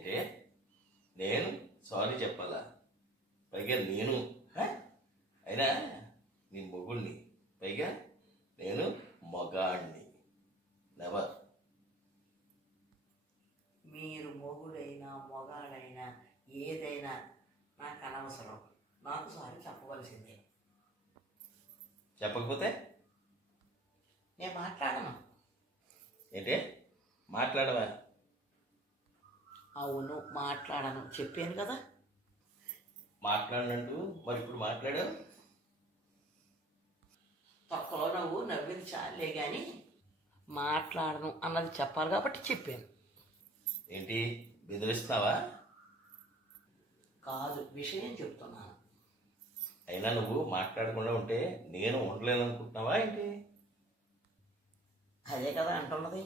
ఏంటే నేను సారీ చెప్పాలా? పైగా నేను అయినా నీ మొగుడిని, పైగా నేను మగాడిని. నెవర్. మీరు మొగుడైనా మొగాడైనా ఏదైనా నాకు అనవసరం. నాకు సారీ చెప్పవలసిందే. చెప్పకపోతే నేను మాట్లాడను. ఏంటే మాట్లాడవా? అవును, మాట్లాడను చెప్పాను కదా. మాట్లాడినట్టు మరి ఇప్పుడు మాట్లాడావు. తొక్కలో నువ్వు నవ్వింది చాలే కానీ మాట్లాడను అన్నది చెప్పాలి కాబట్టి చెప్పాను. ఏంటి బెదిరిస్తావా? కాదు, విషయం చెప్తున్నాను. అయినా నువ్వు మాట్లాడకుండా ఉంటే నేను ఉండలేను అనుకుంటున్నావా ఏంటి? అదే కదా అంటున్నది.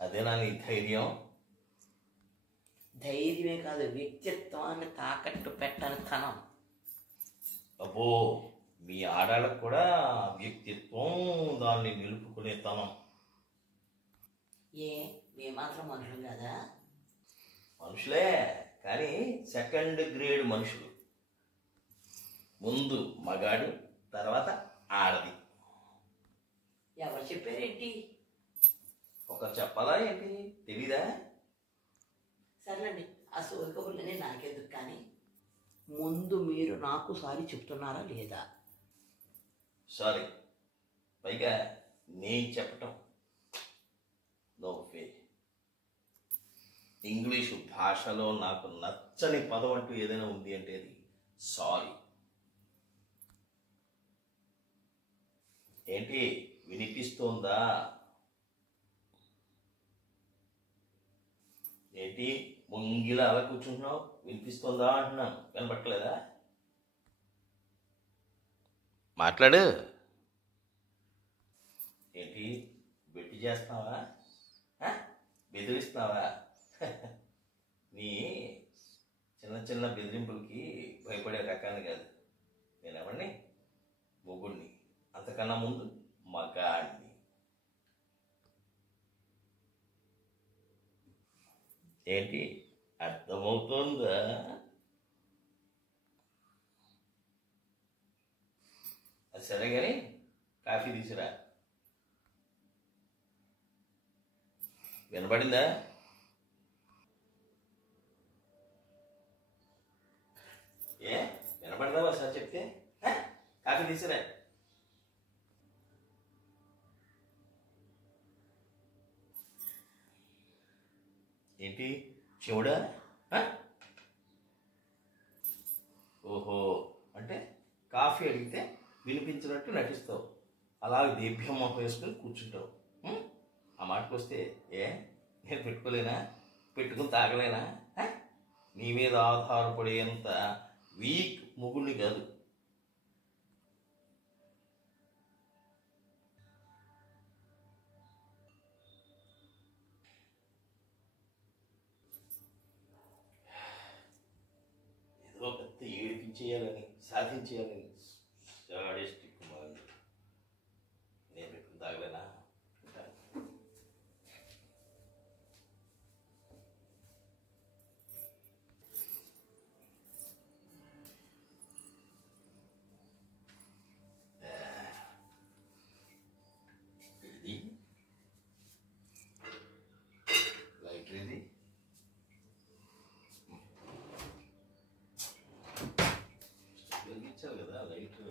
అదేనా నీ ధైర్యం? ధైర్యమే కాదు, వ్యక్తిత్వాన్ని తాకట్టు పెట్టని తనం. అబ్బో, మీ ఆడాళ్ళకు కూడా వ్యక్తిత్వం, దాన్ని నిలుపుకునే తనం. ఏ మాత్రం మనుషులు కదా? మనుషులే, కానీ సెకండ్ గ్రేడ్ మనుషులు. ముందు మగాడు, తర్వాత ఆడది. ఎవరు చెప్పారేంటి? ఒకరు చెప్పాలా ఏంటి? తెలీదా? సర్లేండి, ఆ సోది కబుర్లనే నాకెందుకు కానీ ముందు మీరు నాకు సారీ చెప్తున్నారా లేదా? సారీ, పైగా నేను చెప్పటం నో వే. ఇంగ్లీషు భాషలో నాకు నచ్చని పదం అంటూ ఏదైనా ఉంది అంటే అది సారీ. ఏంటి వినిపిస్తోందా? ఏంటి ముంగిలా అలా కూర్చుంటున్నావు? వినిపిస్తోందా అంటున్నాను, వినపట్టలేదా? మాట్లాడు. ఏంటి బెట్టి చేస్తున్నావా? బెదిరిస్తున్నావా? నీ చిన్న చిన్న బెదిరింపులకి భయపడే రకాన్ని కాదు. నేనెవరిని? మొగుడిని, అంతకన్నా ముందు మగాడిని. ఏంటి అర్థమవుతోందా? అది సరే కానీ కాఫీ తీసురా. వినపడిందా? వినపడదా సార్ చెప్తే? కాఫీ తీసురా. ఏంటి చెవుడా? ఓహో, అంటే కాఫీ అడిగితే వినిపించినట్టు నటిస్తావు, అలాగే దీభ్యం మొహం వేసుకుని కూర్చుంటావు. ఆ మాటకు వస్తే నేను పెట్టుకోలేనా? పెట్టుకుని తాగలేనా? నీ మీద ఆధారపడేంత వీక్ మొగుడిని కాదు. ఏదో పెద్ద ఏడిపించేయాలని, సాధించేయాలని సాడిస్టిక్ మైండ్. నేను పెట్టుకుని తాగలేనా? లైటర్ ఇది వెలిగించాలి కదా. లైటర్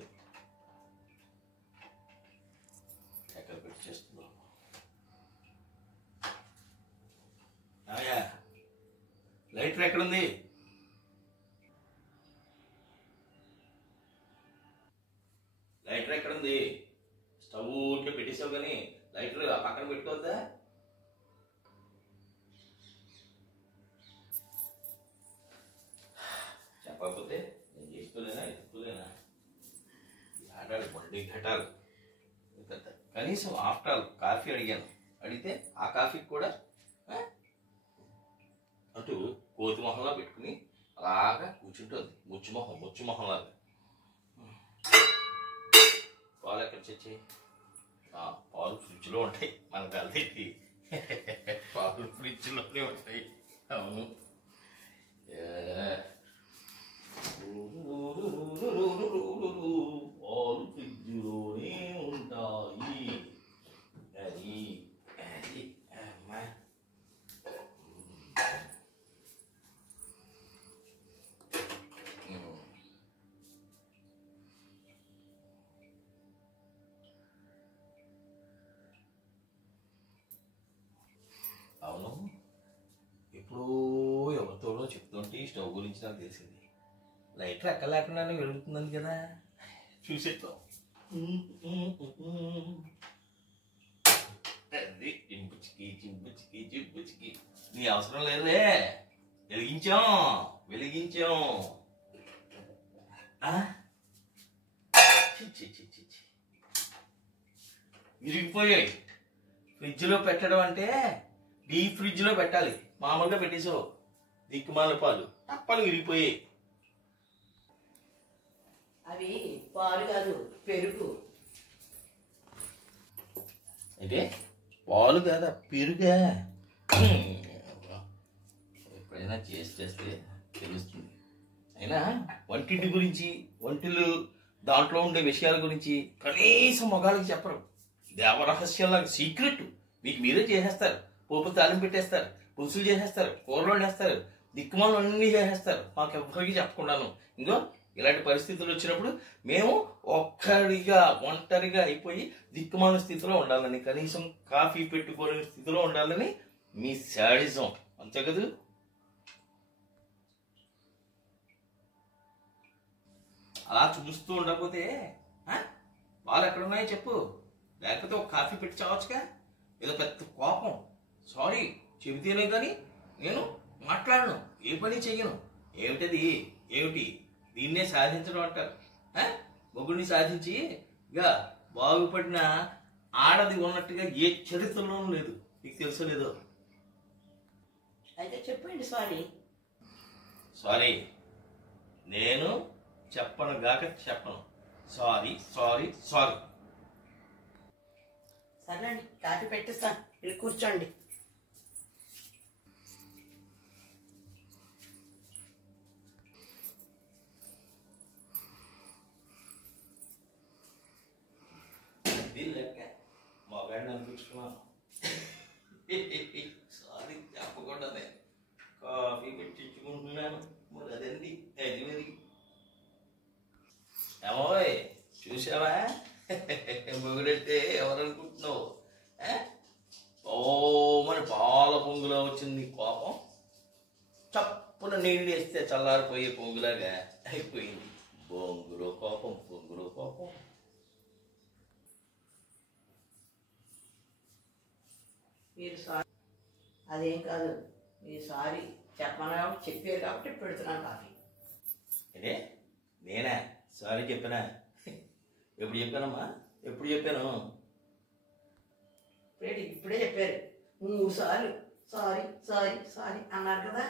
ఎక్కడ పెట్టి చేస్తున్నావు? లైటర్ ఎక్కడుంది? లైటర్ ఎక్కడుంది? స్టవ్ ఊరికే పెట్టేసావు కానీ లైటర్ ఆ పక్కన పెట్టుకోవద్దా? చెప్పకపోతే నేను చేసుకోలేనా? ఎత్తుకోలేనా? ఆడాలి బండి ఘటాలు పెద్ద. కనీసం ఆఫ్టర్ ఆల్ కాఫీ అడిగాను, అడిగితే ఆ కాఫీకి కూడా అటు కోతి మొహంలా పెట్టుకుని అలాగా కూర్చుంటుంది. ముచ్చు మొహంలాగా. పాలు ఎక్కడ తెచ్చి? పాలు ఫ్రిడ్జ్లో ఉంటాయి. మనకు అదేంటి, పాలు ఫ్రిడ్జ్లోనే ఉంటాయి. అవును. పాలు ఫ్రిడ్జ్లోనే ఉంటాయి. అది అది అమ్మా. అవును, ఇప్పుడు ఎవరితోనో చెప్తుంటే ఈ స్టవ్ గురించి నాకు తెలిసింది. లైటర్ ఎక్కడ లేకుండానే వెలుగుతుందని కదా, చూసేద్దాం. అది చింపుచికి చింపుచికి చింపుచికి. నీ అవసరం లేదులే, వెలిగించాం వెలిగించాం. ఆ? చి చి చి చి చి. విరిగిపోయాయి. ఫ్రిడ్జ్లో పెట్టడం అంటే డీప్ ఫ్రిడ్జ్లో పెట్టాలి. మామూలుగా పెట్టేసావు దిక్కుమాల పాలు, అప్పాలు విరిగిపోయాయి. అవి పాలు కాదు, పెరుగు. అంటే పాలు కాదా, పెరుగా? ఎప్పుడైనా చేస్తే తెలుస్తుంది. అయినా వంటింటి గురించి, వంటిలు దాంట్లో ఉండే విషయాల గురించి కనీసం మగాళ్ళకి చెప్పరు. దేవరహస్యాల సీక్రెట్ మీకు మీరే చేసేస్తారు. పోపు తాలింపు పెట్టేస్తారు, పులుసులు చేసేస్తారు, కూరలు వండేస్తారు, దిక్కుమాలు అన్నీ చేసేస్తారు. మాకు ఎవరికి చెప్పకుండాను. ఇంకో ఇలాంటి పరిస్థితులు వచ్చినప్పుడు మేము ఒంటరిగా అయిపోయి దిక్కుమాల స్థితిలో ఉండాలని, కనీసం కాఫీ పెట్టుకోలేని స్థితిలో ఉండాలని మీ శాడిజం, అంతే కదా? అలా చూస్తూ ఉండకపోతే వాళ్ళు ఎక్కడున్నాయో చెప్పు, లేకపోతే ఒక కాఫీ పెట్టి చావచ్చుగా. ఏదో పెద్ద కోపం, సారీ చెబితేనే కానీ నేను మాట్లాడను, ఏ పని చెయ్యను. ఏమిటది? ఏమిటి? దీన్నే సాధించడం అంటారు. మొగుడిని సాధించి ఇక బాగుపడిన ఆడది ఉన్నట్టుగా ఏ చరిత్రలోనూ లేదు. మీకు తెలుసో లేదో? అయితే చెప్పండి. సారీ సారీ నేను చెప్పను గాక చెప్పను. Sorry sorry sorry. సరేనండి, కాఫీ పెట్టిస్తాను, వెళ్ళి కూర్చోండి. లెక్క మగాడిని అనిపించుకున్నాను. సారీ చెప్పకుండానే కాఫీ పెట్టించుకుంటున్నాను. మరి అదండి అది. ఏమోయ్ చూసావా, మొగుడంటే ఎవరనుకుంటున్నావు? ఓ మరి పాల పొంగులో వచ్చింది కోపం, చప్పున నీళ్ళు వేస్తే చల్లారిపోయే పొంగులాగా అయిపోయింది. పొంగులో కోపం, పొంగులో కోపం. మీరు సారీ, అదేం కాదు, మీరు సారీ చెప్పమని కాబట్టి చెప్పారు కాబట్టి పెడుతున్నాను కాఫీ. అదే నేనా సారీ చెప్పానా? ఎప్పుడు చెప్పానమ్మా? ఎప్పుడు చెప్పాను? ఇప్పుడే చెప్పారు 3 సార్లు సారీ సారీ సారీ అన్నారు కదా.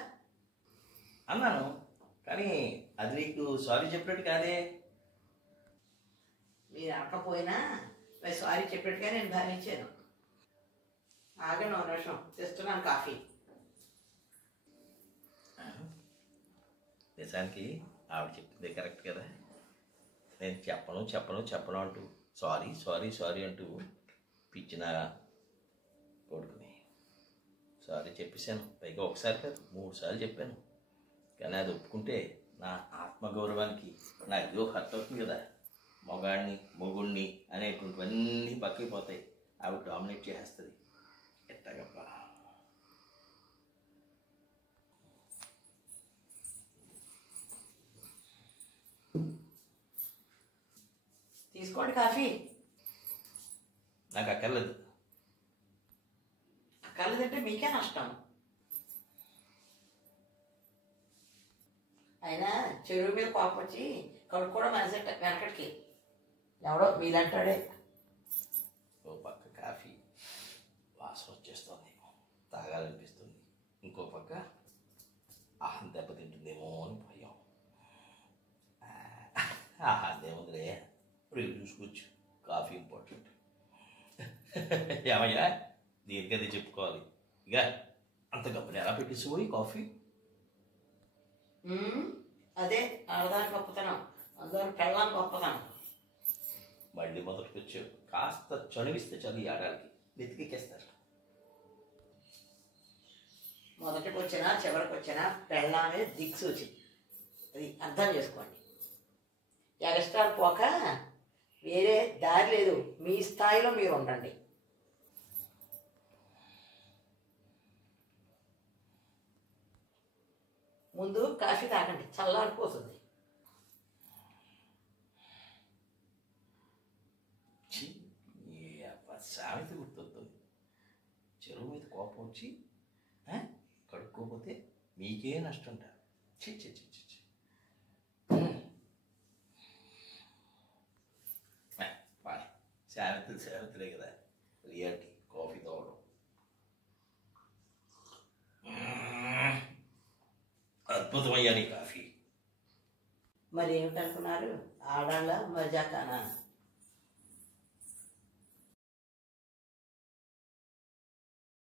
అన్నాను, కానీ అది నీకు సారీ చెప్పినట్టు కాదే. మీరు అనకపోయినా మరి సారీ చెప్పినట్టుగా నేను భావించాను. ఆగండి ఒక నిమిషం, తెస్తున్నాను కాఫీ. నిజానికి ఆవిడ చెప్పింది కరెక్ట్ కదా. నేను చెప్పను అంటూ సారీ సారీ సారీ అంటూ పిచ్చిన కొడుకుని సారీ చెప్పేశాను. పైగా ఒకసారి కాదు 3 సార్లు చెప్పాను. కానీ అది ఒప్పుకుంటే నా ఆత్మగౌరవానికి నా ఇదో హర్ట్ అవుతుంది కదా. మొగుణ్ణి అనేటువంటివన్నీ పక్కిపోతాయి. ఆవిడ డామినేట్ చేసేస్తుంది. ఎట్టగబ్బా. తీసుకోండి కాఫీ. నాకు అక్కర్లేదు. అక్కర్లేదంటే మీకే నష్టం. అయినా చెరువు మీద కోపం వచ్చి కడుక్కోవడం మనిషి వెనకటికి ఎవడో మీదంటాడే. ఓ పక్క కాఫీ వాసన వచ్చేస్తుంది, తాగాలనిపిస్తుంది. ఇంకో పక్క ఆహం దెబ్బతింటుందేమో అని భయం. ఆహాదేముందిలే, రేపు చూసుకోవచ్చు. Coffee important. ఏమయ్యా, దీనికది చెప్పుకోవాలి. ఇక అంత గబ్బని ఎలా పెట్టేసిపోయి కాఫీ? అదే ఆడదాని గొప్పతనం, అందులో పెళ్ళానికి గొప్పతనం. మళ్ళీ మొదటికి వచ్చావు. కాస్త చనువిస్తే చదువు ఆడాలకి వెతికెక్కేస్తారు. మొదటికి వచ్చినా చివరికి వచ్చినా పెళ్ళామే దిక్సూచి, అది అర్థం చేసుకోండి. ఎక్స్ట్రా పోక వేరే దారి లేదు, మీ స్థాయిలో మీరు ఉండండి. ముందు కాఫీ తాగండి, చల్లారిపోతుంది. సామెత గుర్తొస్తుంది. చెరువు మీద కోపం వచ్చి కడుక్కోపోతే మీకే నష్టం ఉంటారు. చి చి చి చి సామెతలే కదా. రియాలిటీ కాఫీ తాగడం అద్భుతమయ్యా నీ కాఫీ. మరి ఏమిటనుకున్నారు? ఆడాళ్ళ మజాకానా?